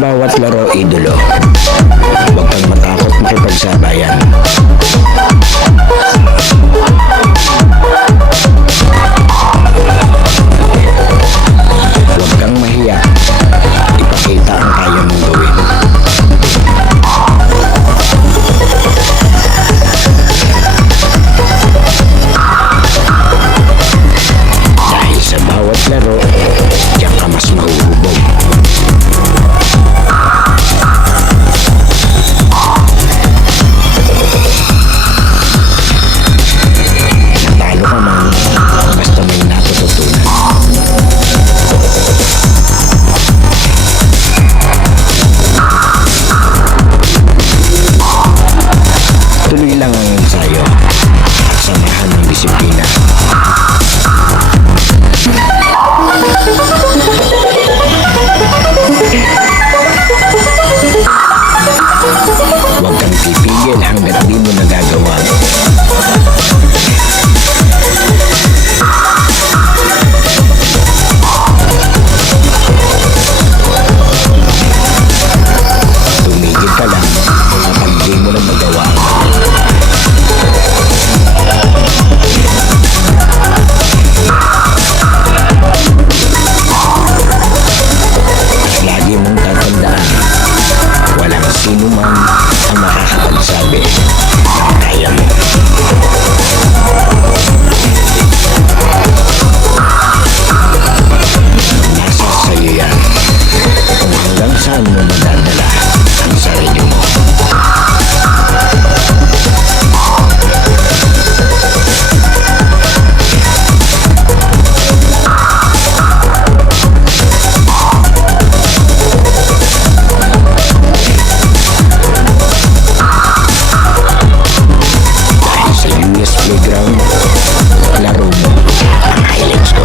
bawat laro, idolo. Huwag kang matakot makipagsabayan. Huwag kang mahiya. Ipakita ang kaya mong gawin. Dahil sa bawat laro, diyan ka mas mahuhubog. Natalo ka man, basta may natututunan. Tuloy lang ang ensayo at samahan ng disiplina. Huwag kang pipigil hanggat di mo nagagawa. Tumigil ka lang kapag di mo na magawa. At lagi mong tatandaan, walang sino man ang makakapagsabi na kaya mo. Nasa sa'yo yan kung hanggang saan mo madadala ang sarili mo. Dahil sa US Playground, laro mo ang highlights ko.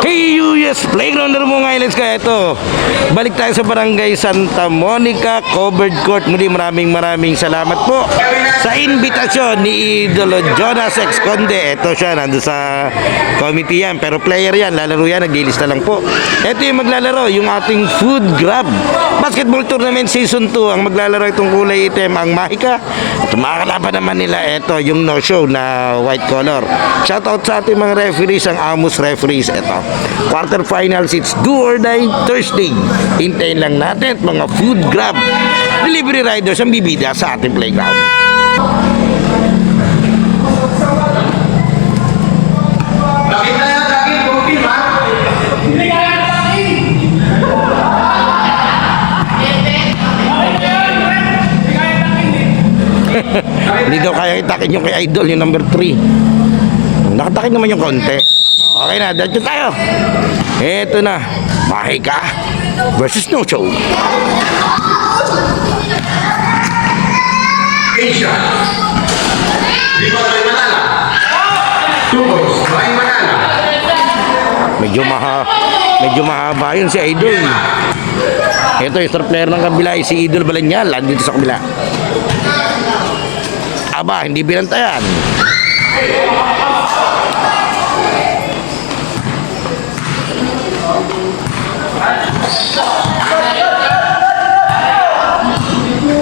Okay, US Playground na mo ngayon. Let's go. Ito, balik tayo sa Barangay Santa Monica, covered court. Muli maraming salamat po sa invitasyon ni Idolo Jonas X Conde. Ito siya, nandun sa committee yan, pero player yan, lalaro yan, naglilista lang po. Ito yung maglalaro, yung ating food grab basketball tournament season 2. Ang maglalaro itong kulay itim, ang Mahika. At makakalaban naman nila, ito yung no show na white color. Shoutout sa ating mga referees, ang Amos referees. Ito, quarterfinals, it's do or die Thursday. Hintayin lang natin at mga food grab delivery riders ang bibida sa ating playground. Hindi daw kaya itakin yung kay Idol, yung number 3. Nakatakin naman yung konti. Okay na, dito tayo. Eto na, Mahika versus No Show. Asia. Lima tayo manala. Tubos, tayo manala. Medyo mahaba yun si Idol. Ito yung star player ng kabila, si Idol Balanyal, dito sa kabila. Aba, hindi binantayan.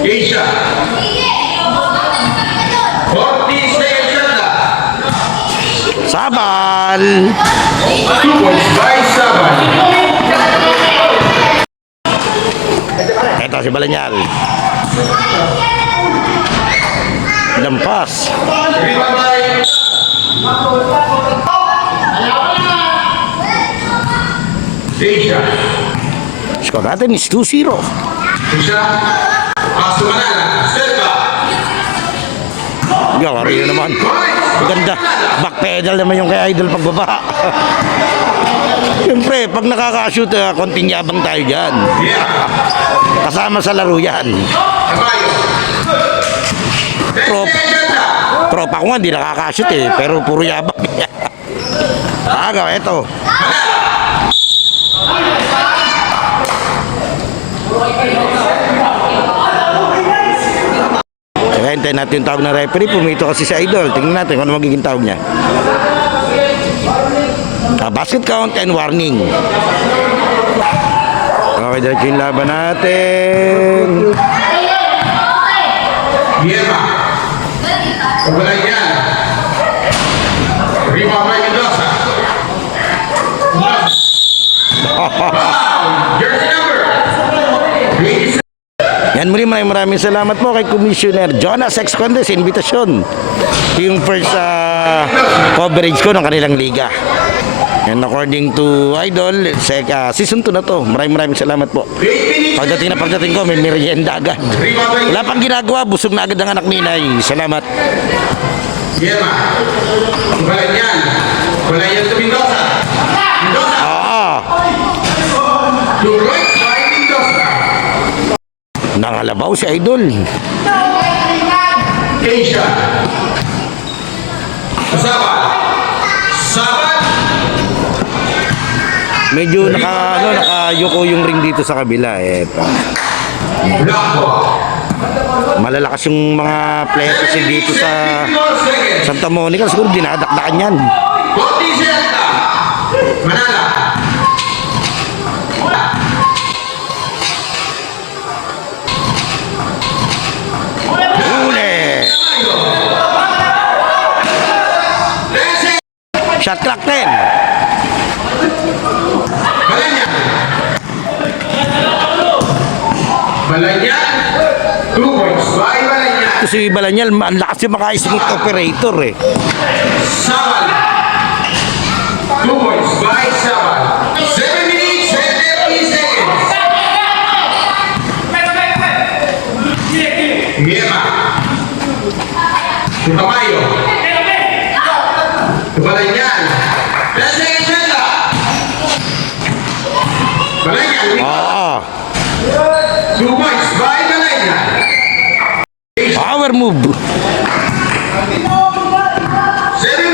Asia. 40 seconds na. Sabal. 2 points by Sabal. Ito si Balanyal. Lampas. Rebound by Asia. Score natin is 2-0. Asia. Paso Manala. Step back. Yari yun naman. Ganda. Backpedal naman yung kay Idol pagbaba. Siyempre, pag nakaka-shoot, konting yabang tayo dyan. Kasama sa laro yan. Tabayo. Tropa ko nga, hindi nakaka-shoot eh. Pero puro yabang. Agaw, eto. Kaya hintayin natin yung tawag ng referee. Pumito kasi si Idol. Tingnan natin kung ano magiging tawag niya. Basket count and warning. Okay, diretso yung laban natin. Guillermo. Wala yan. Rebound by Mendoza. Jersey number 27. Yan muli, maraming salamat po kay Commissioner Jonas Exconde sa invitasyon. Ito yung first coverage ko ng kanilang liga. And according to Idol, season 2 na to. Maraming salamat po. Pagdating ko, may merienda agad. Wala pang ginagawa, busog na agad ang anak ninay. Salamat. Guillermo. Wala yan. Wala yan to Mendoza. Mendoza. Oo. To right by Mendoza. Nangalabaw si Idol. Asia. Sabal. Medyo nakayuko yung ring dito sa kabila. Blanco. Malalakas yung mga player kasi dito sa 4 seconds. Santa Monica. Siguro dinadakdakan yan. 40 seconds. Manala. Uli! 10 seconds. Shot clock 10. Balanyan. 2 points by Balanyan. Ito si Balanyal, ang lakas yung maka-smooth operator eh. Sabal. 2 points by Sabal. 7 minutes and 30 seconds. Guillermo. To Tamayo. To Balanyan. 10 seconds sila. Balanyan. Oo. 2 points by Balanyan. Power move. 7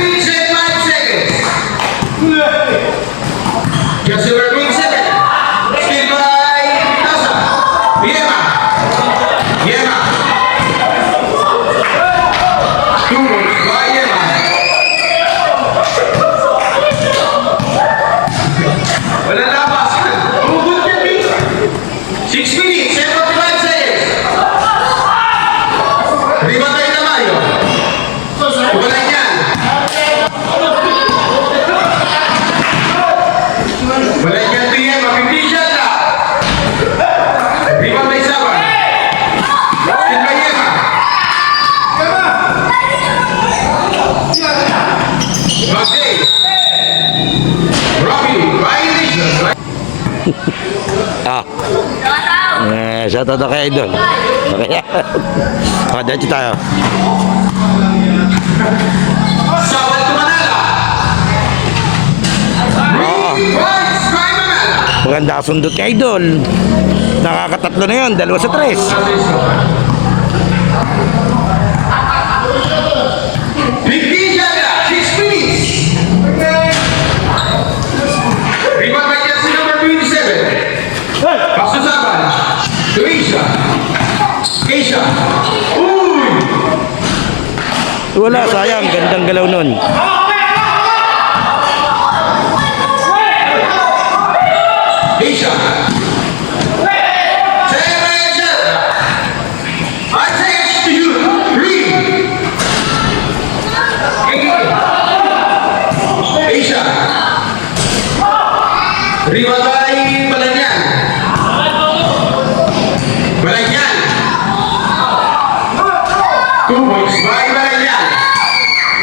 minutes and 5 seconds. Just over 27. Still by Mendoza. Guillermo. 2 points by Guillermo. Wala na basket. Umubot niya, Pete. 6 minutes and 45 seconds. Rebound by Tamayo. Wala yan. Wala yan, Guillermo. 50 shot na. Rebound by Sabal. Still by Guillermo. Magday. Robbie by Richard. Shout out kay Idol. Okay. Diretso tayo. Sabal to Manala. Points by Manala. Maganda sundot kay Idol. Nakakatatlo na yun, 2 sa 3. Biggie Jaga, 6 minutes. Rebound by Jersey number 27. Pass to Sabal. To Asia. Asia. Uy! Wala, sayang. Gandang galaw nun. Asia. I say it's to you. Read.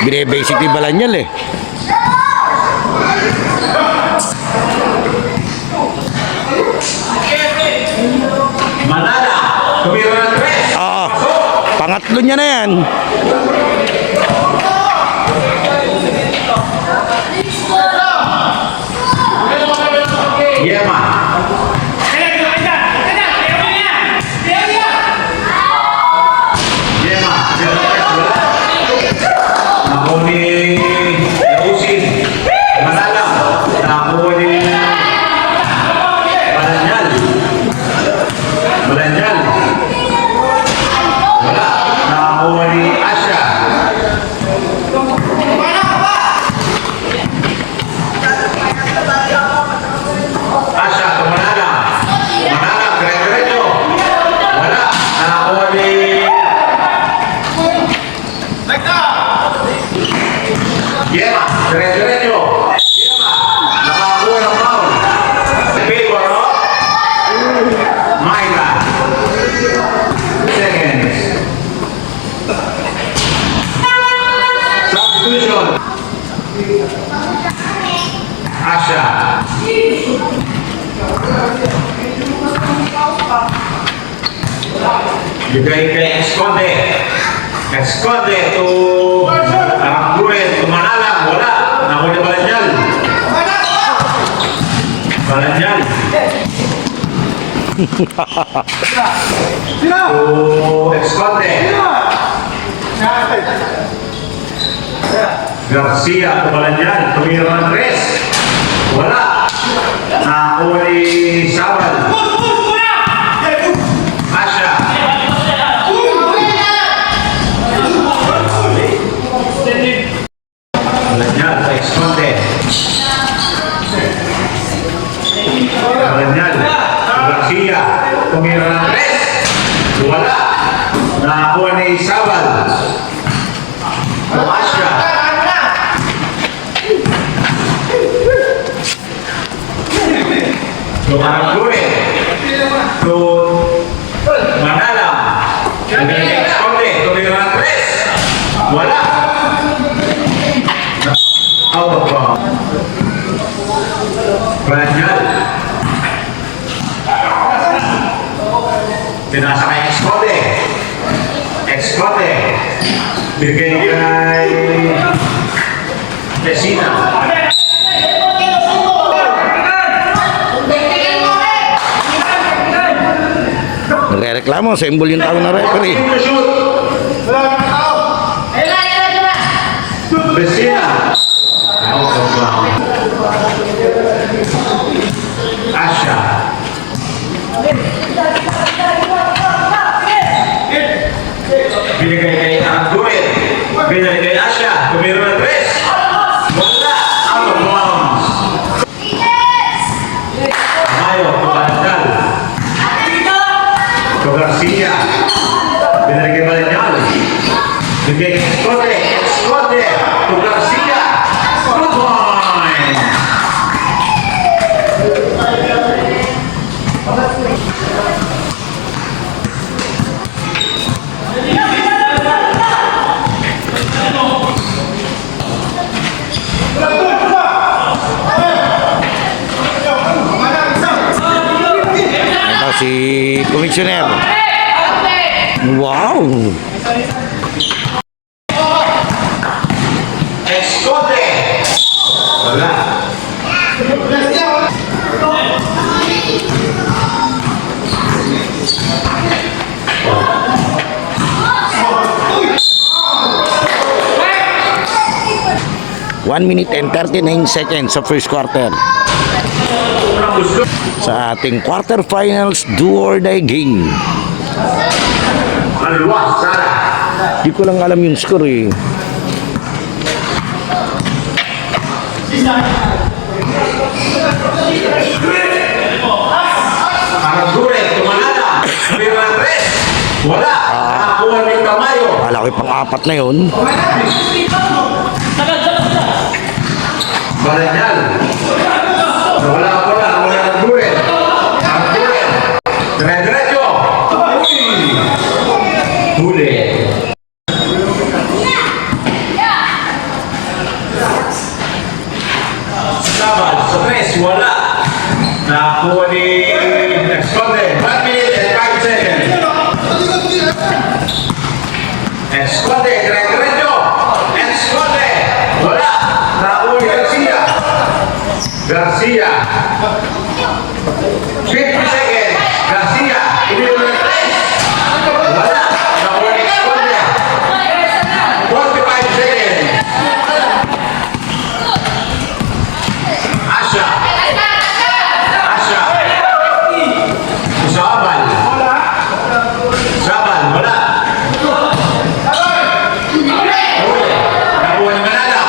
Bine-basic ni Balanyal eh. Manala, tumira ng 3. Oo. Pangatlo niya na yan. Yema. Yema, ako ni Lausin. Manala, ako ni Balanyal. Balanyal. Wala, ako ni Asya. Asya, Manala. Manala, dire-diretso. Wala, ako ni Yema, dire-diretso. Yema, nakakuha ng foul. Favor of Maika. Seconds. Substitution. Asha. Bigay kay Esconde. Esconde to Arangguren, to Manala. Wala. Nahuli Balanyal. Balanyal. To Esconde. Garcia to Balanyal. Tumira ng 3. Wala. Nahuli Sabal. Asha. Balanyal to Esconde. Balanyal. Garcia. Tumira ng 3. Wala. Nakakuha ni Sabal. Asya. To Arangguren. To Manala. Esconde. Tumira ng 3. Wala. Out of bounds. Balanyal. Pinasa kay Esconde. Esconde. Bigay kay Messina. Nagre-reklamo, symbol yung tao na referee. To shoot. Messina. Out of bounds. Asha. Binigay kay Arangguren. Binigay kay Asya. Tumira ng 3. Wala. Out of bounds. Mayo. To Balanyal. To Garcia. Binigay kay Balanyal. Binigay kay Esconde. Esconde. To Garcia. Good point. Ito si Commissioner. Wow! Esconde. Wala. One minute and 39 seconds sa first quarter. Gusto. Sa ating quarterfinals do or die game. Maluwas. Sara. Di ko lang alam yung score eh. Arangguren. To Manala. Tumira ng 3. Wala. Nakakuha ni Tamayo. Kala ko yung pang-apat na yun. Balanyal. Wala. Arangguren. Arangguren. Dire-diretso. Huli. wala. Nakuha ni Esconde. 1 minute and 5 seconds. Esconde, dire-diretso. Esconde, wala. Nakuha ni Garcia. Garcia. 50 seconds. Garcia, hindi mo na 3. Wala. Nakuha ni Esconde. 45 seconds. Asha. Asha. Sabal. Sabal, wala. Nakuha ni Manala.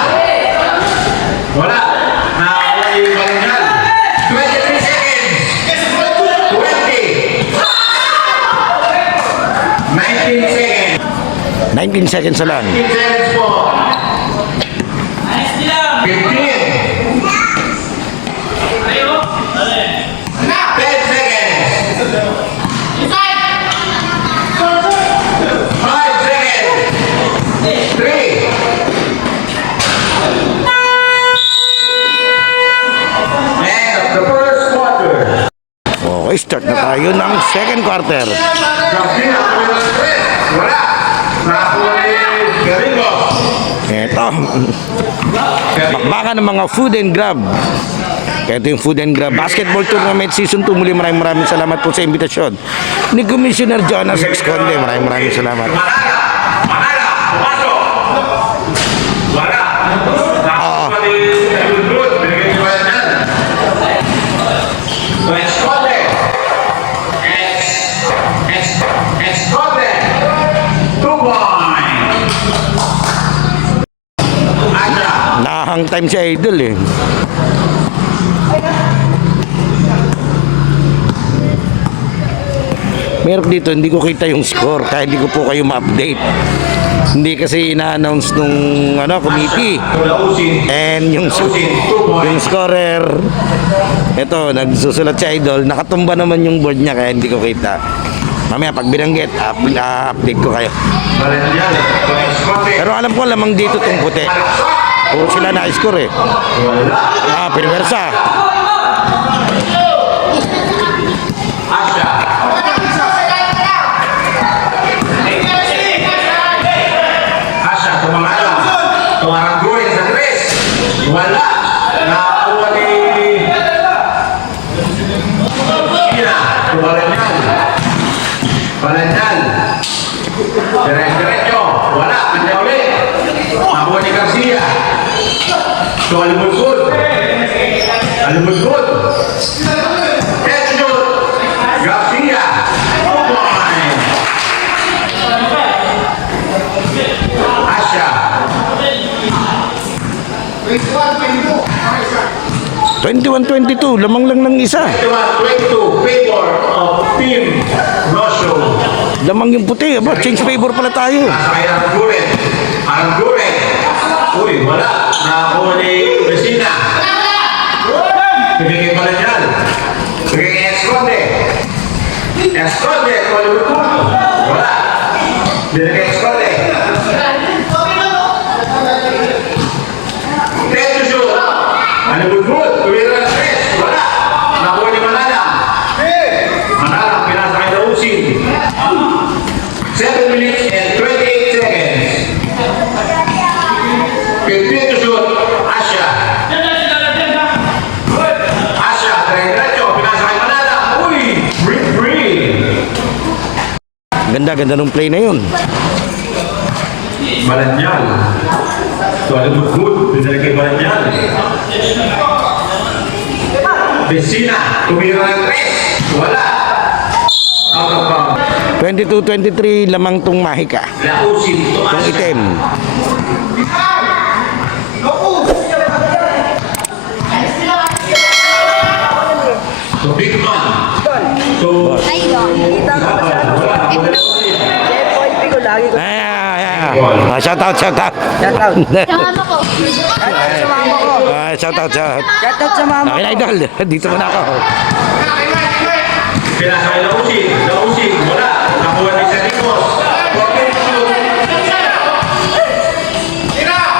Wala. Nakuha ni Balingal. 23 seconds. 20. 19 seconds. 19 seconds na lang. 15 seconds po. 15. 10 seconds. 5 seconds. 3. End of the first quarter. Okay, start na tayo ng second quarter. Garcia, wala. Nakuha ni Garigos. Ito, bakbakan ng mga food and grab. Ito yung food and grab basketball tournament season 2. Muli maraming salamat po sa imbitasyon ni Commissioner Jonas Esconde. Maraming salamat. Manala. Manala. Pasok. Wala. Nakuha ni Lundrut. Binigay ni Bayanan. So, Esconde. Esconde. 2 points. Asha. Nahang time si Idol eh. Meron dito, hindi ko kita yung score kaya hindi ko po kayo ma-update. Hindi kasi ina-announce nung committee. Ulausin. And yung scorer, ito, nagsusulat si Idol, nakatumba naman yung board niya kaya hindi ko kita. Mamaya pag binanggit, update ko kayo. Balandial. So, Esconde. Pero alam ko lamang dito tong puti. Puro sila na-score eh. Wala. Piniwersa. Asha. Asha, tumangala. Tumarangguin sa 3. Wala. Nakuha ni Ina. Balandial. Balandial. Diretso. Wala. Kanya ulit. Nakuha ni Garcia. So, Alibulgod. Alibulgod. Headshot. Garcia. 2 points. Asha. 21-22, lamang lang ng isa. 21-22. Favor of Team Rosho. Lamang yung puti. Aba, change favor pala tayo. Nasa kay Arangguren. Arangguren. Uy, wala. Nakakuha ni Vecina. Bigay pala niyan. Bigay kay Esconde. Esconde. Wala. Bigay kay Esconde. Ten to shoot. Alibulgod. Tumira ng 3. Wala. Nakuha ni Manala. Manala. Pinasa kay Lausin. 7 minutes and 28 seconds. 15 to shoot. Asha. Asha, dire-diretso. Pinasa kay Manala. Uy! Free. Ganda nung play na yun. Balandial. So, Alibulgod. Pinasa kay Balandial. Vecina. Tumira ng 3. Wala. Out of bounds. 22-23, lamang tong Mahika. Lausin. Tong Asha. itim. So, big man. So, Shout out. Shout out. Yung ano ko. Ay, sa mama ko. Shout out. Shout out sa mama Akin ko. Idol, dito muna ako. pinasa kay Lausin. Wala. Nakuha ni Sanicos.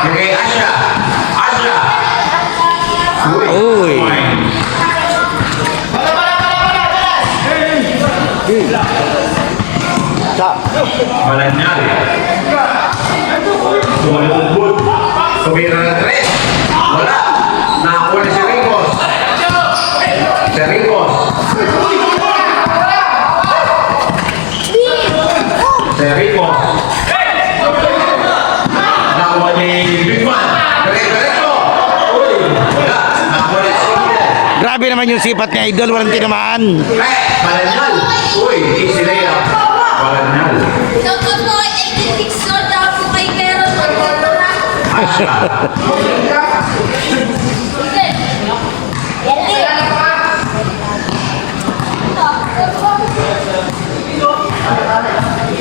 Kay Asha. Uy. Balanyal. Sumalubog. Tumira ng 3. Wala. Nakakuha ni si Ricos. Si Ricos. Si Ricos. Nakakuha ni Bigman. Diretso. Uy. Wala. Nakakuha ni Sino. Grabe naman yung sipat ni Idol, walang tinamaan. Balanyal. Uy, easy layup. Balanyal. Dapat mo ay 86 so dapat kay Kero sa Asya.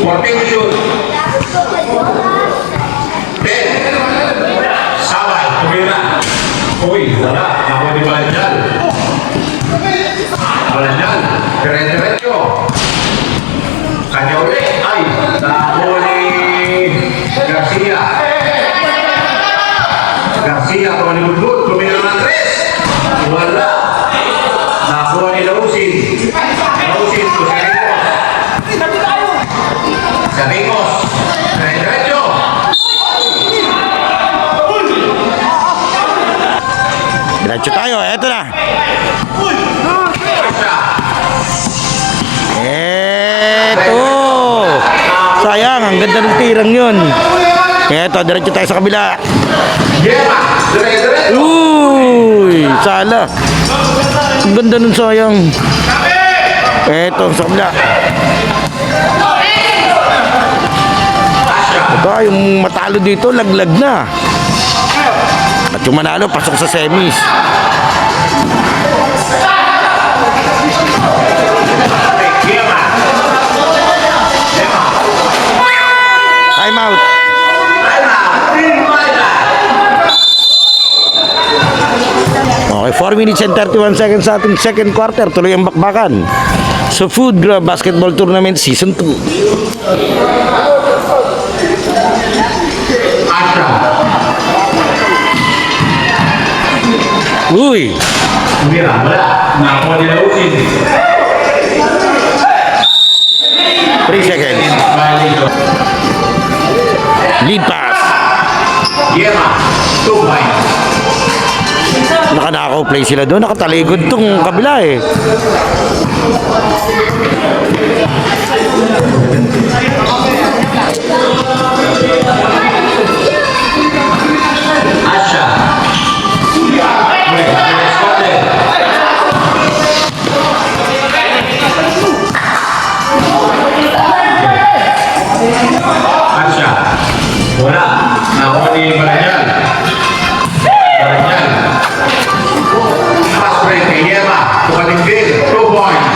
Working shoot. 10. Sabay. Tumira. Uy, wala. Nakuha ni Balanyal. Balanyal. Dire-diretso. Kanya uli. Ay, nakuha ni Garcia. Garcia, kuha ni Budbud. Tumira ng 3. Wala. Nakuha ni Lausin. Lausin to sa Ricos. Sa Ricos. Dire-diretso. Diretso tayo, eto na. Asya. Eto. Sayang, ang ganda ng tirang yun. Eto, diretso tayo sa kabila. Yema. Dire-diretso. Uy, sala. Ang ganda nun, sayang. Eto, sa kabila. Asya. Ito, yung matalo dito, laglag na. At yung manalo, pasok sa semis. Yema. Yema. Time out. Okay, 4 minutes and 31 seconds sa ating second quarter. Tuloy ang bakbakan sa Food Grab Basketball Tournament Season 2. Asya. Uy! Tumira. Wala. Nakuha ni Lausin. 3 seconds. Balito. Lead pass. Yema. 2 points. Nakanakaw play sila doon. Nakataligod tong kabila eh. Asya. Asya. Wala. Nakuha ni Balanyal. Balanyal. Pass break kay Yema. Tumating din. 2 points.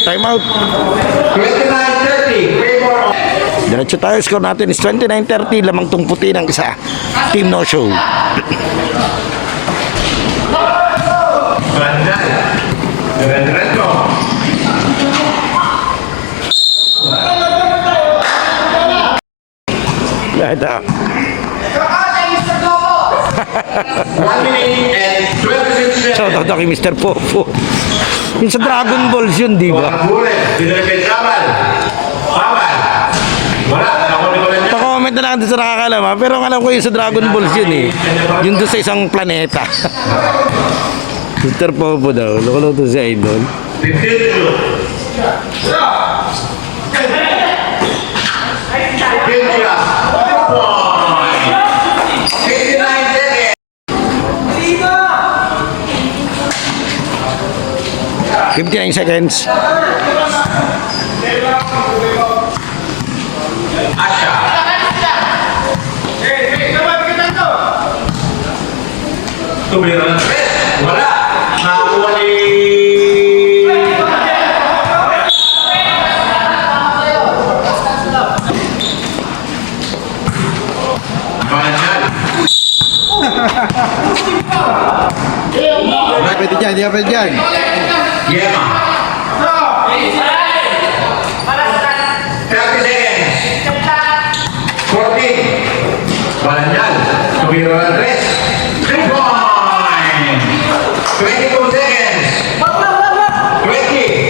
time out. 29-30. Favor of Diretso tayo, score natin is 29-30, lamang tong puti ng isa. Team No Show. Bandal. Diretso. Lada. 1 minute and 26 seconds. Shout out kay Mr. Popo. Yung sa Dragon Balls yun, di ba? Buret. Dinilipid Sabal. Sabal. Wala. Nakuha ko lang niya. Pa-comment na lang doon sa nakakalam ha. Pero ang alam ko yung sa Dragon Balls yun eh. Yun doon sa isang planeta. Mr. Popo daw. Loko to si Idol. 59 seconds. Asha. Tumira ng tres. Wala. Nakakuha ni... Banyan. Pwede dyan, di pwede dyan. Yema. 30 seconds. 14. Banyan. Tumira ng tres. 3 point. 22 seconds. 20.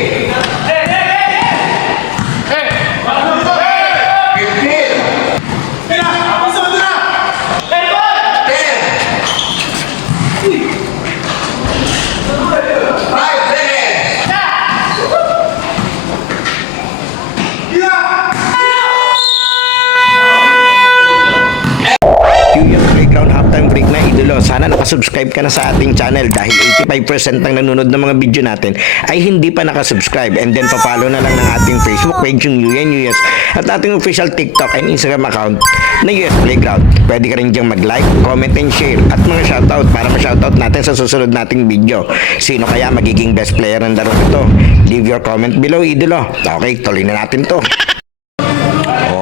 idolo, sana nakasubscribe ka na sa ating channel dahil 85% ng nanonood ng mga video natin ay hindi pa nakasubscribe, and then papalo na lang ng ating Facebook page yung UNUS at ating official TikTok and Instagram account na US Playground. Pwede ka rin diyang mag-like, comment and share at mga shoutout para ma-shoutout natin sa susunod nating video. Sino kaya magiging best player ng laro ito? Leave your comment below, idolo. Okay, tuloy na natin to.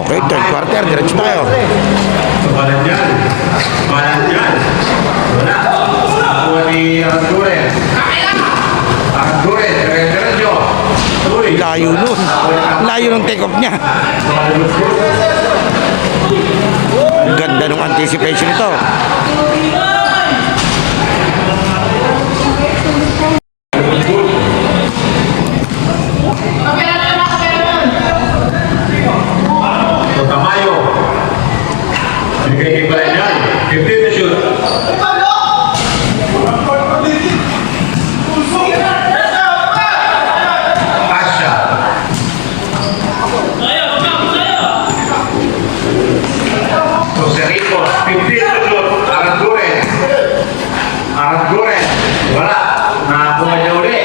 Okay, third quarter, diretso tayo. Balan dyan. Balan dyan. Wala. Nakuha ni Araturen. Araturen. Diretso. Uy. Layo nun. Layo ng take-off niya. Ganda ng anticipation ito. Tamayo. Binigay kay Balan dyan. 15 to shoot. Asha. Joserico, 15 to shoot. Aranguren. Aranguren. Wala. Nakakuha niya uli.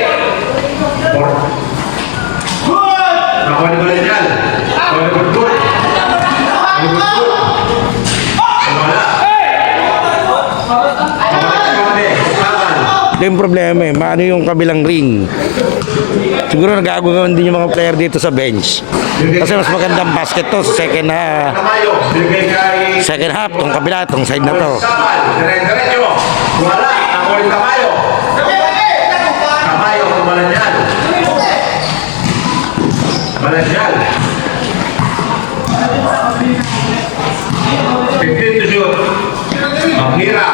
Nakuha ni Balan dyan. Nakuha ni Bulbul. Ito yung problema eh. Maano yung kabilang ring. Siguro nag-aagawan din yung mga player dito sa bench. Kasi mas magandang basket to sa second half, tong kabila, tong side na to. Diretso. Wala. Ako rin Tamayo. Tamayo kung Balanyan. Balanyan. 15 to shoot. Maghira.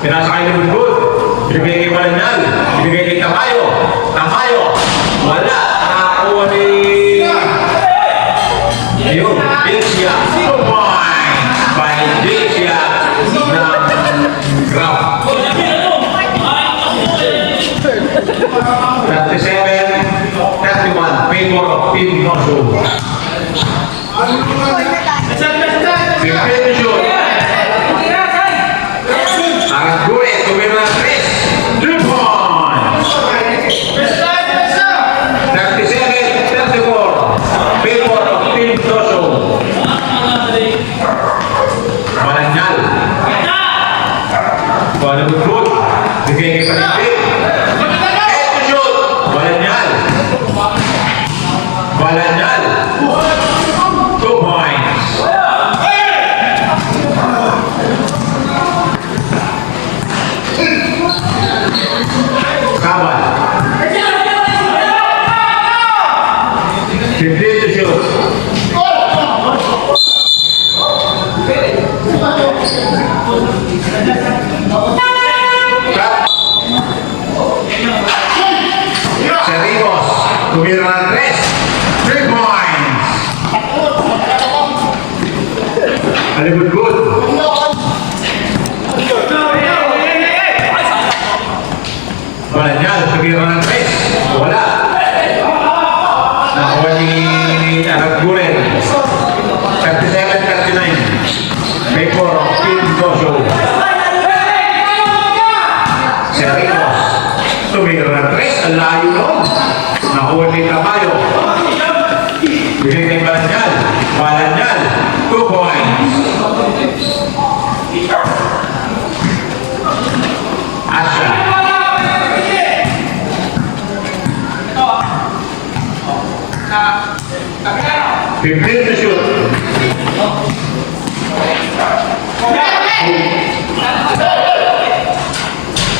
Pinasakay ni Bulbul. Binigay kay Balanyan. Binigay kay Tamayo. Tamayo. Wala. Nakakuha ni... Ayun. Dilsia. 2 points by Dilsia ng Grab. 37-31. Favor of Team Nosu. 15 to shoot. Aranguren, tumira ng 3. 3 points. 37-34. Favor of Team Nosu. Malanyal. Kuala Bulbul. Bigay kay Parintin. 8 to shoot. Malanyal. tumira ng 3. Wala. Nakuha ni Aragburen. 37-39. Favor of Team Dosho. Serritos. Tumira ng 3. Ang layo nun. Nakuha ni Tabayo. Bigay kay Balanyal. Balanyal. 2 points. Asha. Fifteen to shoot.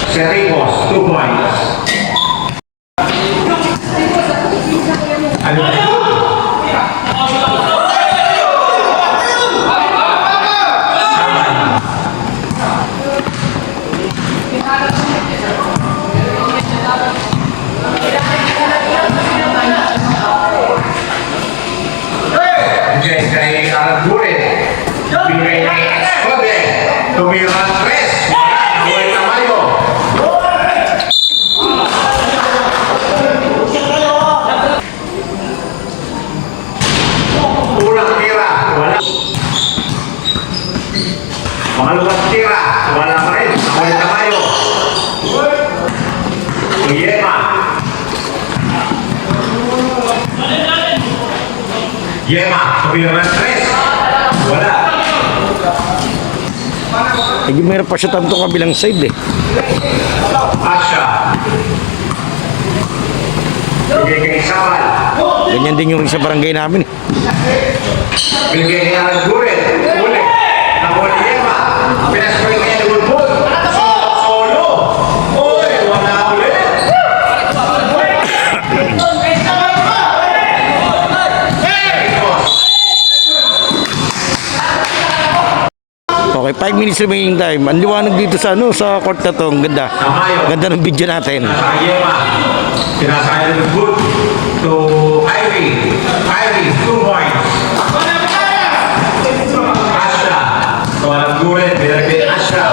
Serricos, 2 points. Ano ba? Bigay kay Aragburen. Bigay kay Escobe. Tumira ang 3. Nakuha ni Tamayo. Unang tira. Wala. Pangalawang tira. Wala pa rin. Nakuha ni Tamayo. Yema. Yema, tumira ng 3. Wala. Medyo mayroon pa siya tanto kabilang side eh. Asha. Bigay kay Sabal. Ganyan din yung ring sa barangay namin eh. Bigay kay Aragburen. Uli. Nakuha ni Yema. Pinaspoy kay Lulbul. Solo. Uy, wala ulit. Okay, 5 minutes remaining time. Ang liwanag dito sa sa court na to. Ang ganda. Ganda ng video natin. Nasa Yema. Pinasakay ni Lulbul. To Ivy. Ivy, 2 points. Asha. To Aragburen. Bigay kay Asha.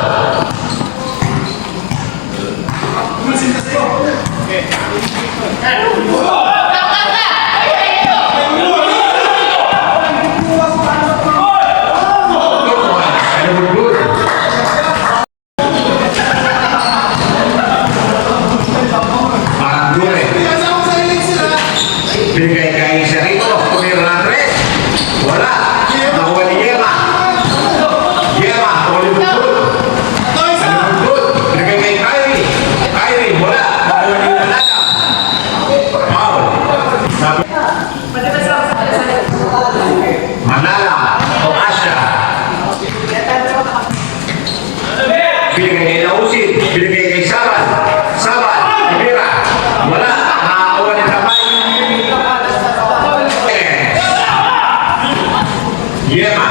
Bigay kay Serritos, tumira ng 3. Wala. Nakuha ni Yema. Yema, Olibudbud. Olibudbud. Bigay kay Kyrie. Kyrie, wala. Nakuha ni Manala. Foul. Manala o Asha. Bigay kay Nausin. Bigay kay Sabal. Sabal, tumira. Wala. Nakakuha ni Tabay. Yema.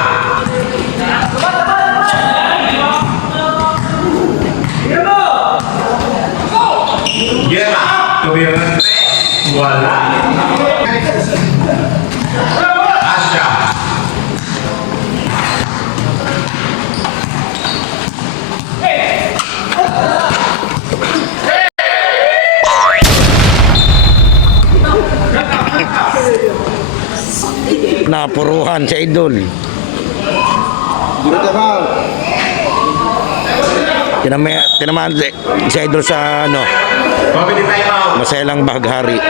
Yema. Tumira ng 3. Wala. Asha. Napuruhan sa idol. Tinamaan si idol sa ano, Comedy time out. maselang bahaghari.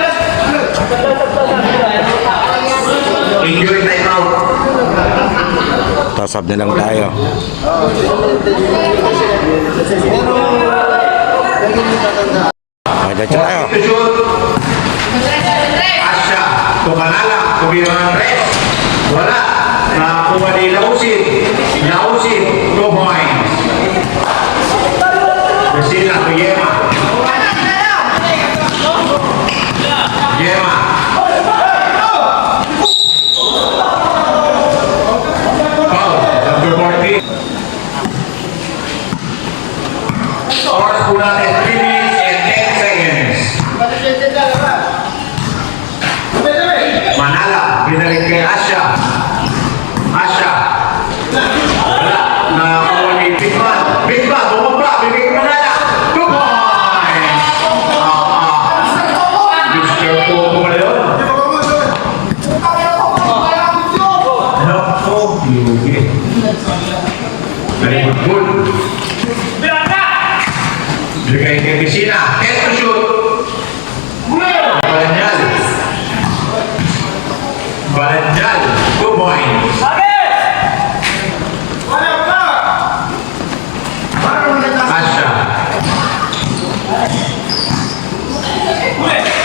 Injury time out. Tasab na lang tayo. Diretso tayo. To shoot. Asha. Tumanala. Tumira ng 3. Wala. Nakakuha ni Lausin. Lausin. 2 points. Basila to Yema. Yema. Foul. Number 40. Oras po natin 3 minutes and 10 seconds. Manala, binalik kay Asha. Asha. Wala. Nakakuha ni Bigman. Bigman, bumaba. Bibig Manala. 2 points. Bigay kay Piscina. Head to shoot. Balanjal. Balanjal. 2 points. Asya.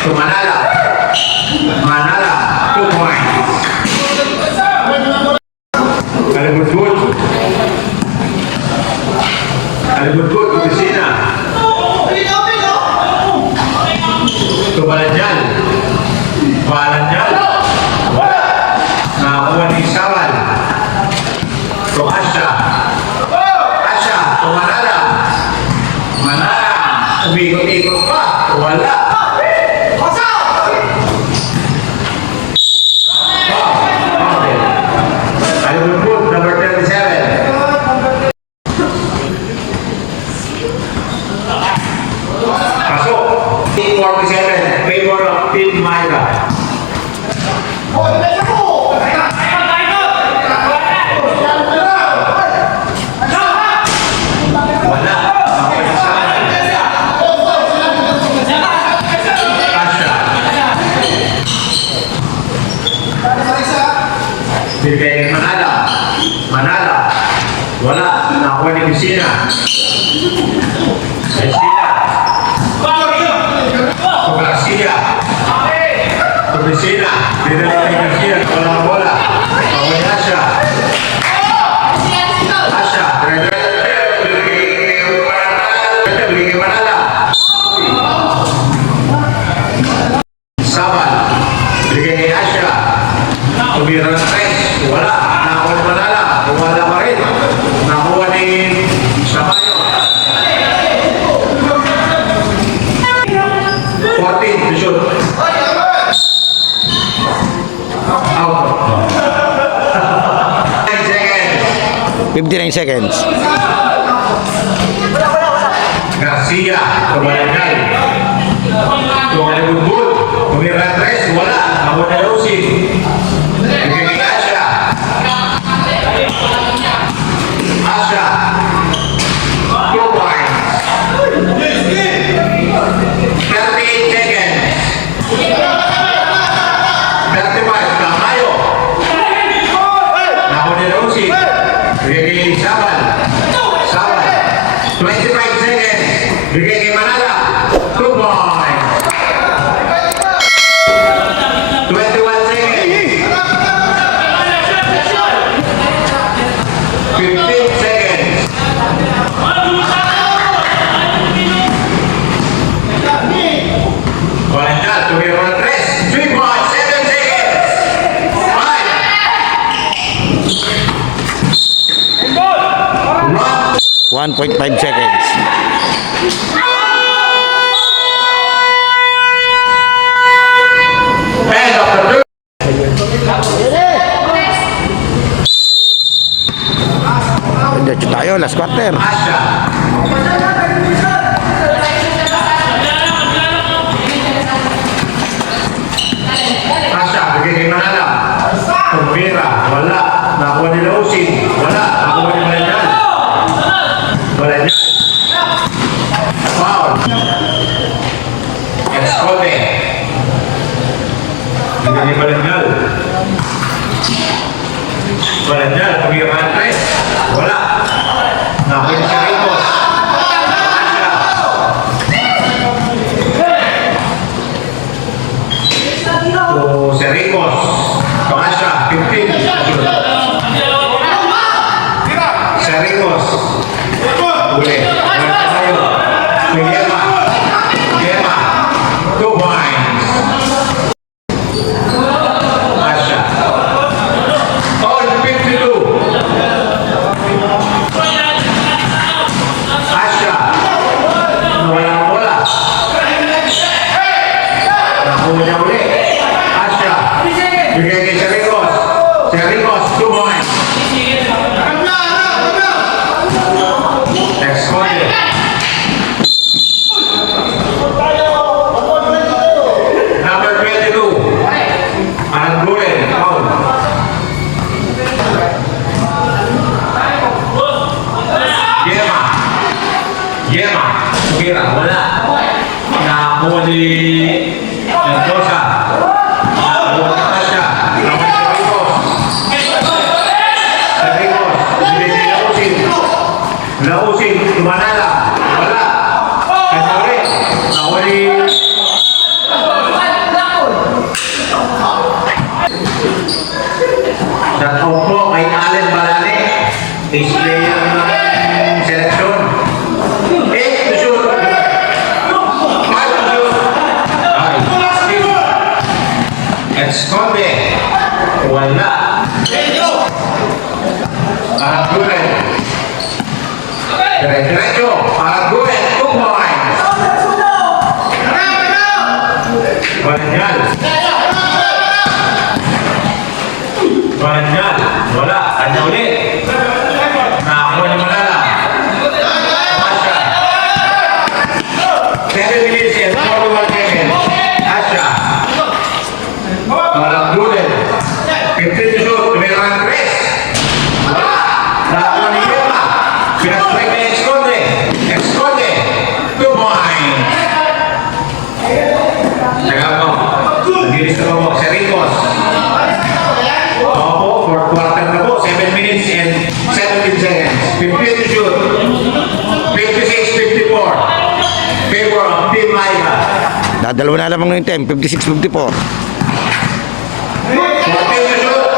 To Manala. Manala. 2 points. Alibut-but. Alibut-but. To Piscina. To Balanjal. Balanjal. Nakakuha ni Sawal. To Asya. Asya. To Manala. Manala. Umikot-ikot pa. Wala. Alibut-but. Number 37. Pasok. Team 47. Favor of Team Myra. Wala. Asya. Bigay kay Manala. Manala. Wala. Nakuha ni Piscina. Piscina. To Garcia. To Piscina. Dinala kay Garcia. Wala ang bola. Nakuha ni Asya. Asya. Bigay kay Manala. Sabal. Bigay kay Asya. Tumira ng 3. Wala. Nakuha ni Manala. Wala pa rin. Nakuha ni Samayo. 14 to shoot. Out. 9 seconds. 59 seconds. Garcia. Tumalangal. Tumalibut-but. Tumira ng 3. Wala. Nakuha ni Rosin. Bigay kay Asya. Asya. 2 points. 38 seconds. 35. Kamayo. Nakuha ni Rosin. Bigay kay Sabal. Sabal. 25 seconds. Bigay kay Manala. 2 points. 21 seconds. 15 seconds. Balanjal, tumira ng 3. 3 points. 7 seconds. 5. 1.5 seconds. End of the third. Diretso tayo, last quarter. Asya. Asya, bigay kay Manala. Tumira, wala. Nakuha ni Lausin, wala. Nakuha ni Balanjal. Balanjal. Foul. Escote. Bigay ni Balanjal. Balanjal, tumira ng 3. Wala. Nakuha ni Sarikos. Asya. To Sericos. Asya, 15. Sericos. Uli. Gema. Gema. 2 points. Asya. All 52. Tira, wala. Nakakuha ni Mendoza. Nakakuha ni Tasha. Nakakuha ni Ricos. Binigay Lausin. Lausin, Manala. Wala. Kanya ulit. Nakakuha ni... Shout out po kay Allen Balane. Ex-player ng seleksyon. 8 to shoot. 5 to shoot. Ay, Steve. Esconde. Wala. Paragulen. Diretso. Paragulen. 2 points. Bananyal. Bananyal. Wala. Kanya ulit. Nakakuha ni Manala. Asha. 7 minutes and 41 seconds. Asha. Paragulen. 15 to shoot. Tumiran Tres. Wala. Nakakuha ni Yema. Pinastrike ni Esconde. Esconde. 2 points. Teka po. Nagilis na po. Sericos. Opo, fourth quarter na po. 7 minutes and 17 seconds. 15 to shoot. 56-54. Favor of Team Laika. Dadalawa na lamang ng time, 56-54. 14 to shoot.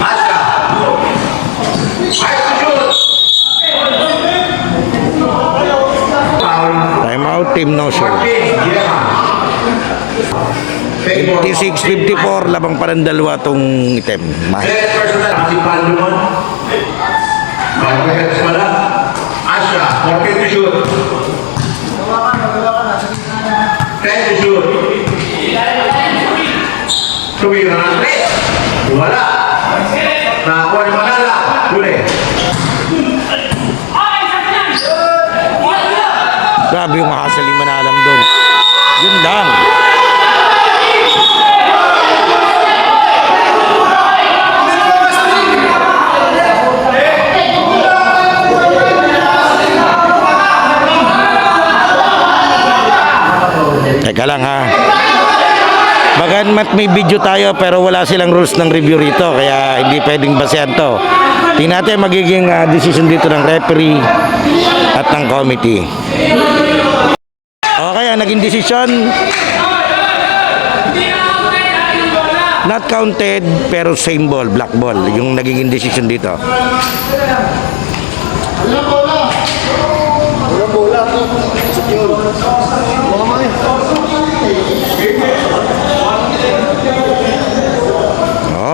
Asha. 5 to shoot. Foul. Time out, team no show. 14. Yema. Favor of 56-54, labang pa ng dalawa tong item. Third personal, si Pandumon. Pagkakats pala. Asha, 14 to shoot. 10 to shoot. Tumira ng 3. Wala. Nakakuha ni Manala. Huli. Grabe yung makasal ni Manalang doon. Yun lang. Teka lang ha. Bagamat may video tayo pero wala silang rules ng review rito kaya hindi pwedeng basehan to. Tingnan natin magiging decision dito ng referee at ng committee. Okay, ang naging decision not counted pero same ball, black ball yung naging decision dito.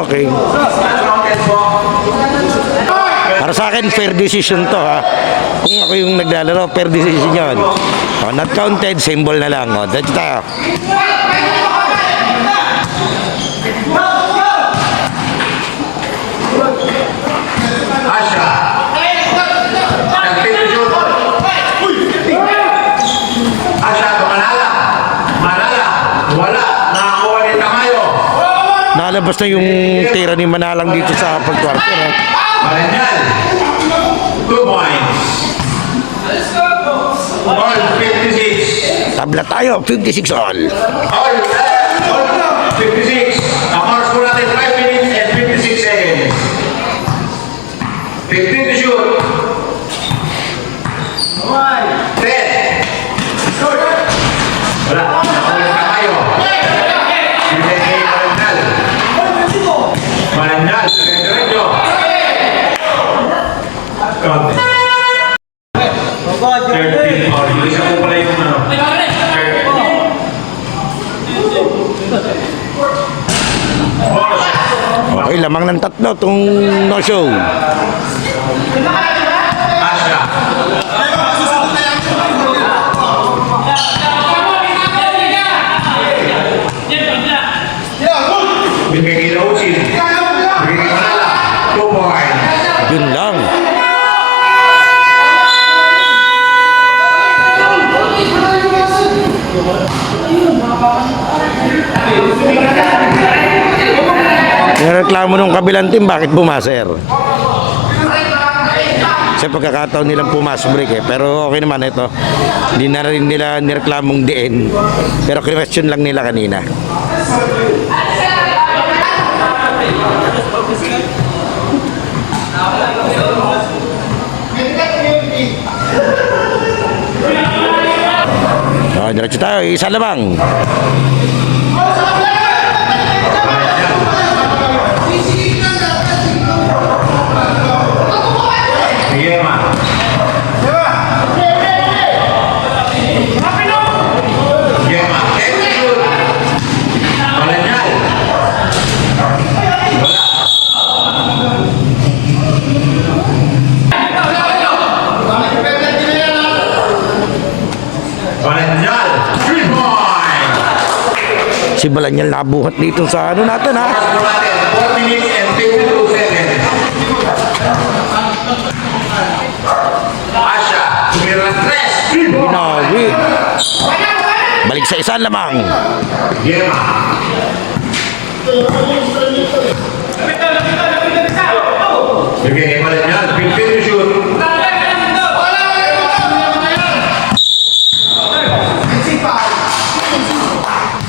Okay. Para sa akin, fair decision to ha. Kung ako yung naglalaro, fair decision yun. Oh, not counted, same ball na lang. Oh, that's tayo. Asha. 13 to shoot. Asha, Manala. Manala. Wala. Nakakuha ni Tamayo. Nalabas na yung tira ni Manalang dito sa pag-quarter. Eh. Mananyal. 2 points. All 56. Tabla tayo, 56 all. All 56. Ang oras po natin 5 minutes and 56 seconds. 15 to shoot. 10. Wala. Nakulit na kayo. Binigay kay Mananyal. Mananyal. Diretso. Konti. 13. Oh, yung isa po pala yung ano. 13. Okay, lamang ng tatlo itong no-show. Asha. Binigay kay Lausin. Binigay kay Manala. 2 points. Yun lang. Nireklamo nung kabilang team, bakit bumaser? sa pagkakataon nilang pumasok break eh. Pero okay naman ito. Hindi na rin nila nireklamong diin. Pero question lang nila kanina. So, diretso tayo. Isa lamang. Yema. Yema. Execute. Malanyal. Wala. Malanyal. 3 point. Si Balanyal nabuhat dito sa ano natin ha. Oras po natin, 4 minutes and 52 seconds. Asha, tumira 3 point. Binawi. Balik sa isa lamang. Yema. Sige, Malanyal. 15 to shoot.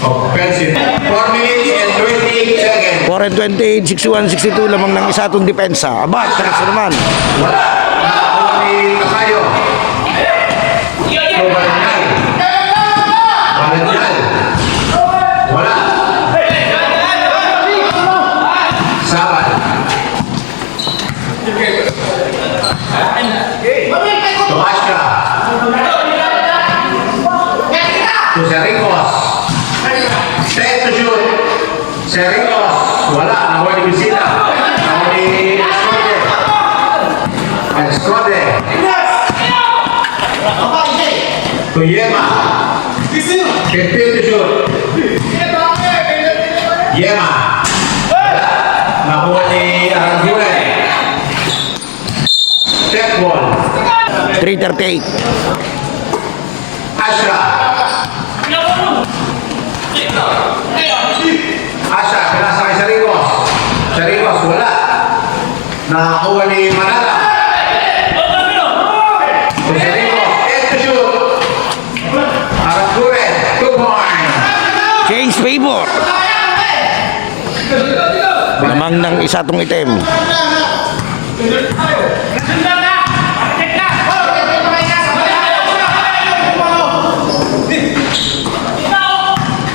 Offensive. 4 minutes and 28 seconds. 4 and 28, 61, 62 lamang ng isa itong depensa. Aba, talas naman. Wala. Nakakuha ni Kasayo. So, Malanyal. Malanyal. Wala. Sabat. Tomasha. To Sericos. Set to shoot. Sericos. Wala. Nakuha ni Bisita. Nakuha ni Esconde. Esconde. To Yema. 15 to shoot. Yema. Wala. Nakuha ni Aranguren. Check ball. 338. Asha. Asha, pinasa kay Sarigos. Sarigos, wala. Nakakuha ni Manala. To Sarigos, 8 to shoot. Aranguren, 2 point. Change favor. Lamang ng isa itong itim.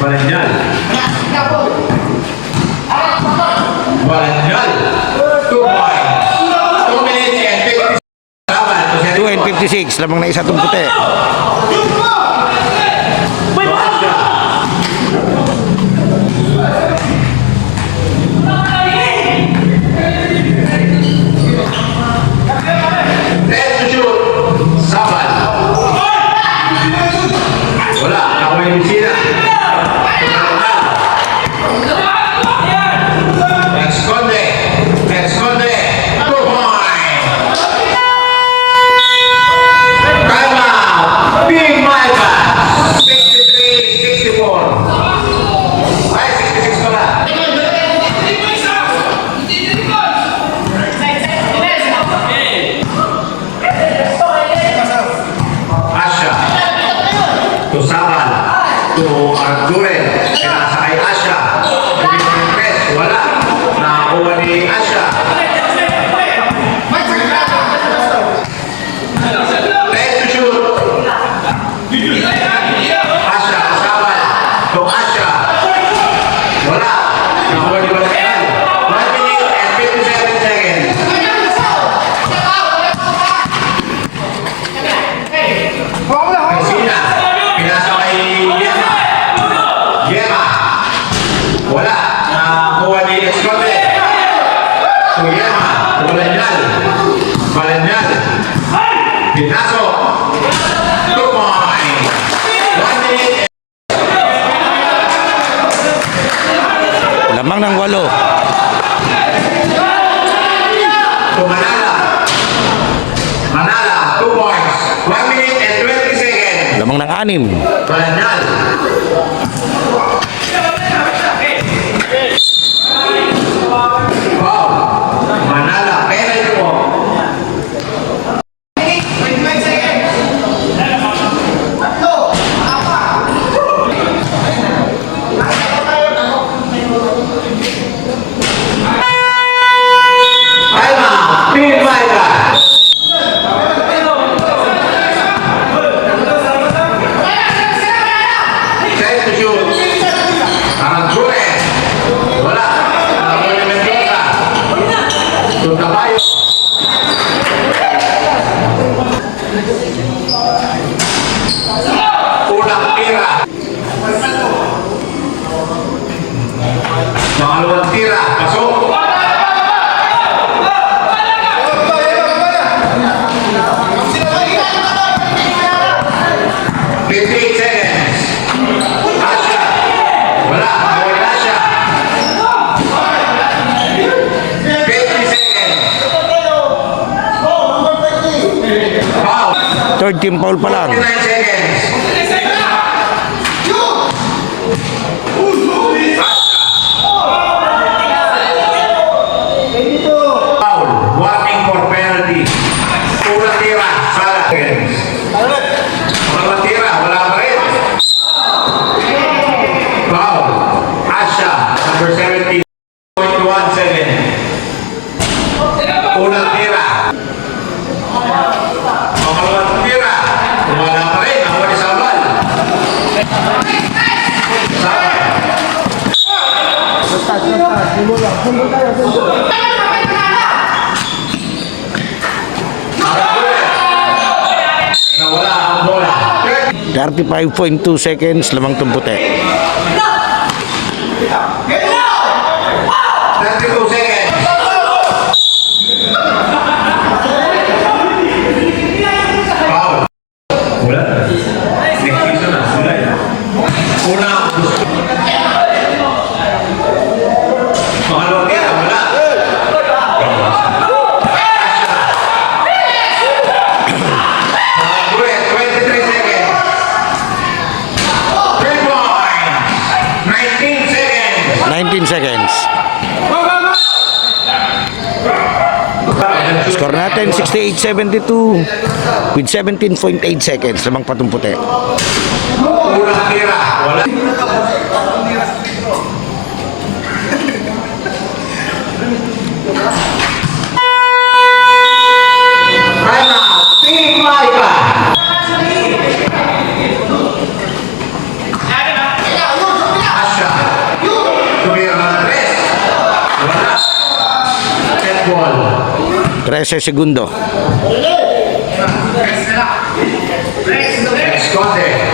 Balanyal. Balanyal. 2 point. 2 minutes and 50 seconds. 2 and 56 lamang na isa itong puti. Wala, nakuha yung Bisina. Esconde. Esconde. 2 point. Time out. Big Malvas. 63-64. Ay, 66 pala. Asha. To Sabal. To Arturen. Pinasa kay Asha. Press. Wala. Nakakuha ni Asha. Ten to shoot. Asha. Sabal. To Asha. Wala. Nakakuha ni Balanyal. 1 minute and 57 seconds. Messina. Pinasa kay Yema. Yema. Wala. Nakakuha ni Esconde. So Yema. Balanyal. Balanyal. Pinasok. 2 point. 1 minute. Lamang ng 8. To Manala. Manala. 2 points. 1 minute and 20 seconds. Lamang ng 6. Balanyal. 58 seconds. Asha. Wala. Nawala siya. 50 seconds. Foul. Third team foul pa lang. 49 seconds. Foul. Warning for penalty. Unang tira. Sala. Unang tira. Wala pa rin. Foul. Asha. Number 17. 21 second. Unang tira. Pangalawang tira. Wala pa rin. Ako ni Sabal. Sabal. Nawala ang bola. 35.2 seconds, lamang tumputi. 32 seconds. Foul. Wala. Next season na. Wala yan. Una. Pangalawang tira. Wala. Mga 23 seconds. 3 points. 19 seconds. 19 seconds. Score natin 68-72 with 17.8 seconds, lamang patumputi. Unang tira. Wala. Time out. Team Laika. Asha. Tumira ng 3. Wala. Set ball. 13 segundo. Esconde.